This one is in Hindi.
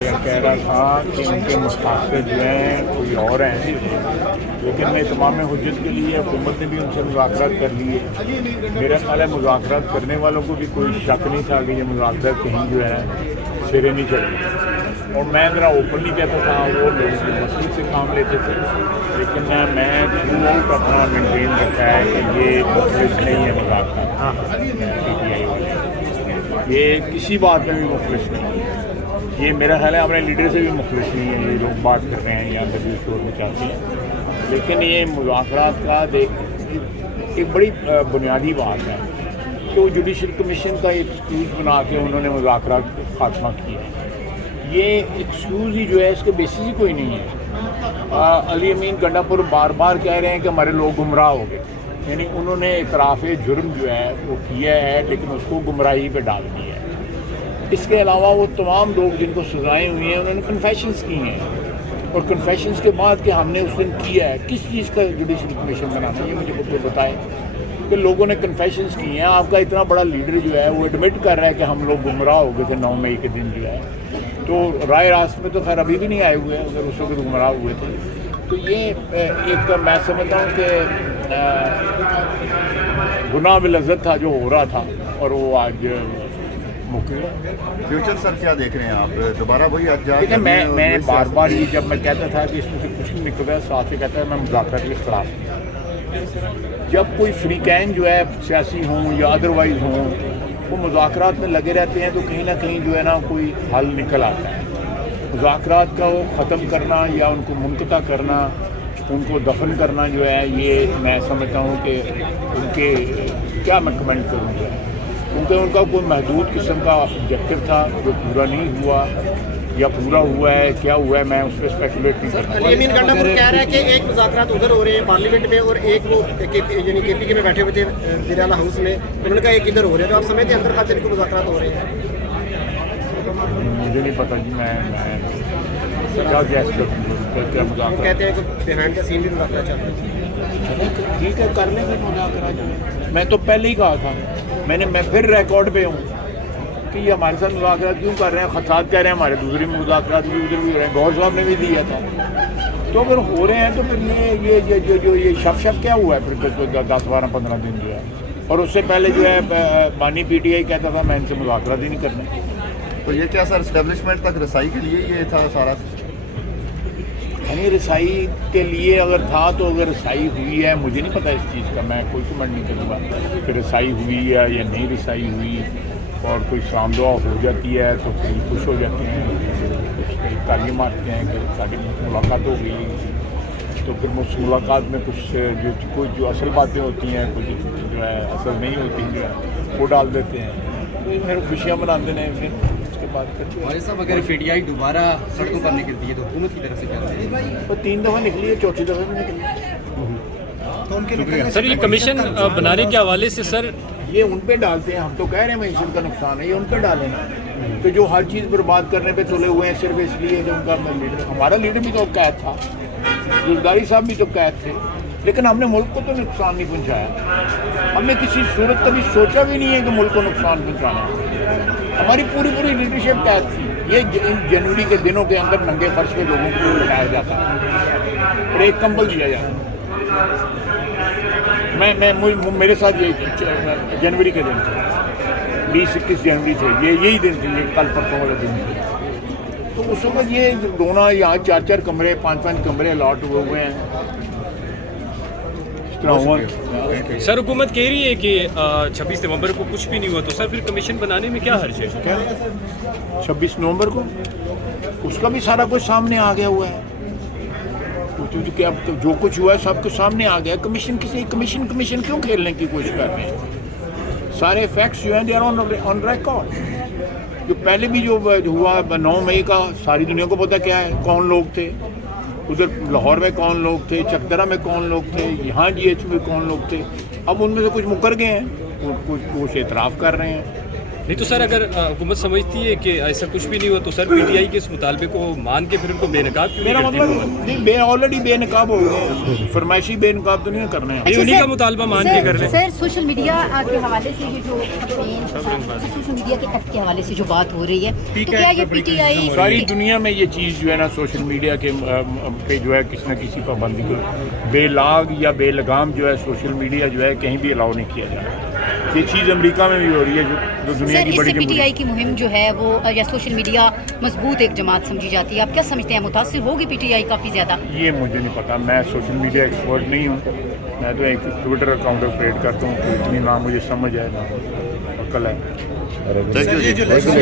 कह रहा था कि उनके मुस्ताफ़िर जो हैं कोई और हैं, लेकिन मैं तमाम हुज्जत के लिए हुकूमत ने भी उनसे मुज़ाकरात कर लिए। मेरा ख्याल है मुज़ाकरात करने वालों को भी कोई शक नहीं था कि ये मुज़ाकरात कहीं जो है सिरे नहीं चढ़ी। और मैं ज़रा ओपनली कहता था, वो लोग मसले से काम लेते थे, लेकिन मैं थ्रू आउट अपना मेनटेन रखा है कि ये मुखलिस नहीं है मुज़ाकरात PTI वाले, ये किसी बात में भी मुखलिस नहीं है। ये मेरा ख्याल है अपने लीडर से भी मुखलिस नहीं है। ये लोग बात कर रहे हैं या बदल शोर मचाते हैं, लेकिन ये मुज़ाकरात का एक बड़ी बुनियादी बात है। तो जुडिशल कमीशन का एक्सक्यूज़ बना के उन्होंने मुज़ाकरात खात्मा किया है। ये एक्सक्यूज़ ही जो है इसके बेसिस ही कोई नहीं है। अली अमीन गंडापुर बार बार कह रहे हैं कि हमारे लोग गुमराह हो गए, यानी उन्होंने इतराफ़ जुर्म जो है वो किया है, लेकिन उसको गुमराही पे डाल दिया है। इसके अलावा वो तमाम लोग जिनको सज़ाएँ हुई हैं उन्होंने कन्फेशंस की हैं, और कन्फेशंस के बाद कि हमने उस दिन किया है, किस चीज़ का जुडिशल कमीशन बनाना, ये मुझे खुद बताए कि लोगों ने कन्फेशंस की हैं। आपका इतना बड़ा लीडर जो है वो एडमिट कर रहा है कि हम लोग गुमराह हो गए थे 9 मई के दिन जो है। तो राय रास्त में तो खैर अभी भी नहीं आए हुए हैं, अगर उस वक्त गुमराह हुए थे। तो ये एक मैं समझता हूँ कि गुनाह बिलज़्ज़त था जो हो रहा था, और वो आज फ्यूचर सर क्या देख रहे हैं आप? दोबारा वही देखिए, मैं बार बार ये जब मैं कहता था कि इसमें से कुछ नहीं निकल रहा है, साथ ही कहता है मैं मुज़ाकरात के खिलाफ हूँ। जब कोई फ्रीकैन जो है सियासी हों या अदरवाइज़ हों, वो मुज़ाकरात में लगे रहते हैं, तो कहीं ना कहीं जो है ना कोई हल निकल आता है। मुज़ाकरात का वो ख़त्म करना या उनको मुनक़ता करना, उनको दफन करना जो है, ये मैं समझता हूँ कि उनके क्या मैं कमेंट करूँगा, क्योंकि उनका कोई महदूद किस्म का ऑब्जेक्टिव था जो पूरा नहीं हुआ, या पूरा हुआ है क्या हुआ है मैं उस पर स्पेकुलेट नहीं करता। अली अमीन गंडापुर कह रहा है कि एक मुज़ाकरात उधर हो रहे हैं पार्लियामेंट में, और एक वो यानी KPK में बैठे हुए थे वज़ीर-ए-आला हाउस में, उन्होंने कहा एक इधर हो रहे हैं। तो आप समझते हैं अंदर खातिर को मुज़ाकरात हो रहे हैं? मुझे नहीं पता जी, मैं क्या गैस करूँ क्या मुज़ाकरात। कहते हैं कि बिहाइंड द सीन भी मुज़ाकरात चाहते हैं। ठीक है, कर लेंगे मुज़ाकरात। मैं तो पहले ही कहा था, मैं फिर रिकॉर्ड पे हूँ कि ये हमारे साथ मुज़ाकरात क्यों कर रहे हैं। खसाद कह रहे हैं हमारे दूसरे मुज़ाकरात भी उधर भी हो रहे हैं, गौर साहब ने भी दिया था। तो अगर हो रहे हैं तो फिर ये शफ क्या हुआ है फिर 10-12-15 दिन जो है। और उससे पहले जो है बानी PTI कहता था मैं इनसे मुज़ाकरात ही नहीं करना। तो ये क्या सर इस्टेब्लिशमेंट तक रसाई के लिए ये था सारा? यानी रसाई के लिए अगर था, तो अगर रसाई हुई है मुझे नहीं पता इस चीज़ का, मैं कोई कमेंट नहीं करूँगा कि रसाई हुई है या नहीं रसाई हुई। और कोई सामदुआ हो जाती है तो कोई खुश हो जाते हैं, कुछ ताली मारते हैं कि सारी मुलाकात हो गई। तो फिर उस मुलाकात में कुछ जो असल बातें होती हैं, कुछ जो है असल नहीं होती जो है वो डाल देते हैं। तो ये फिर खुशियाँ मनाते हैं, फिर उसके बाद करते हैं। भाई साहब, अगर PTI दोबारा सड़कों पर निकलती है तो हुकूमत की तरफ से क्या है? तो 3 दफ़ा निकली है, चौथी दफ़ा भी निकली। सर, ये कमीशन बनाने के हवाले से सर ये उन पे डालते हैं, हम तो कह रहे हैं मैशत का नुकसान है, ये उन पे डालें ना। तो जो हर चीज़ बर्बाद करने पे तुले हुए हैं सिर्फ इसलिए जो उनका लीडर, हमारा लीडर भी तो कैद था, जुल्फकारी साहब भी तो कैद थे, लेकिन हमने मुल्क को तो नुकसान नहीं पहुँचाया। हमने किसी सूरत कभी सोचा भी नहीं है कि मुल्क को नुकसान पहुँचाना। हमारी पूरी लीडरशिप कैद थी। ये जनवरी के दिनों के अंदर नंगे फर्श पे लोगों को बिठाया जाता है और एक कंबल दिया जाता है। मेरे साथ ये जनवरी के दिन थे, 20-21 जनवरी थे, यही दिन थे, ये कल परसों वाले दिन थे। तो उस वक्त ये रोना, यहाँ 4-4 कमरे 5-5 कमरे अलॉट हुए हैं। सर, हुकूमत कह रही है कि 26 नवंबर को कुछ भी नहीं हुआ, तो सर फिर कमीशन बनाने में क्या हर्ज है? क्या 26 नवंबर को उसका भी सारा कुछ सामने आ गया हुआ है। तो क्या जो कुछ हुआ है सब कुछ सामने आ गया। कमीशन क्यों खेलने की कोशिश कर रहे हैं? सारे फैक्ट्स जो हैं दे आर ऑन रिकॉर्ड। जो पहले भी जो हुआ 9 मई का, सारी दुनिया को पता क्या है, कौन लोग थे उधर, लाहौर में कौन लोग थे, चकदरा में कौन लोग थे, यहाँ GH में कौन लोग थे। अब उनमें से कुछ मुकर गए हैं, कुछ एतराफ़ कर रहे हैं। नहीं तो सर अगर हुकूमत समझती है कि ऐसा कुछ भी नहीं हुआ तो सर पीटीआई के इस मुतालबे को मान के फिर उनको बेनकाब क्यों मेरा नहीं करती मतलब हुकूमत? नहीं, ऑलरेडी बेनकाब हो गए, फरमाइशी बेनकाब तो नहीं करने हैं। ये उन्हीं का मुतालबा मान के कर लें। सर सोशल मीडिया के हवाले से ये जो सोशल मीडिया के एक्ट के हवाले से जो बात हो रही है तो क्या ये पीटीआई सारी दुनिया में ये चीज़ जो है ना सोशल मीडिया के पे जो है किसी न किसी पाबंदी को बेलाग या बेलगाम जो है सोशल मीडिया जो है कहीं भी अलाउ नहीं किया जा रहा। ये चीज़ अमेरिका में भी हो रही है जो दुनिया सर की बड़ी इससे पीटीआई जमहूरियत। की मुहिम जो है वो या सोशल मीडिया मजबूत एक जमात समझी जाती है, आप क्या समझते हैं मुतासिर होगी पीटीआई काफ़ी ज़्यादा? ये मुझे नहीं पता, मैं सोशल मीडिया एक्सपर्ट नहीं हूँ, मैं तो एक ट्विटर अकाउंट ऑपरेट करता हूँ, तो इतनी ना मुझे समझ है ना अकल है। Thank you ji.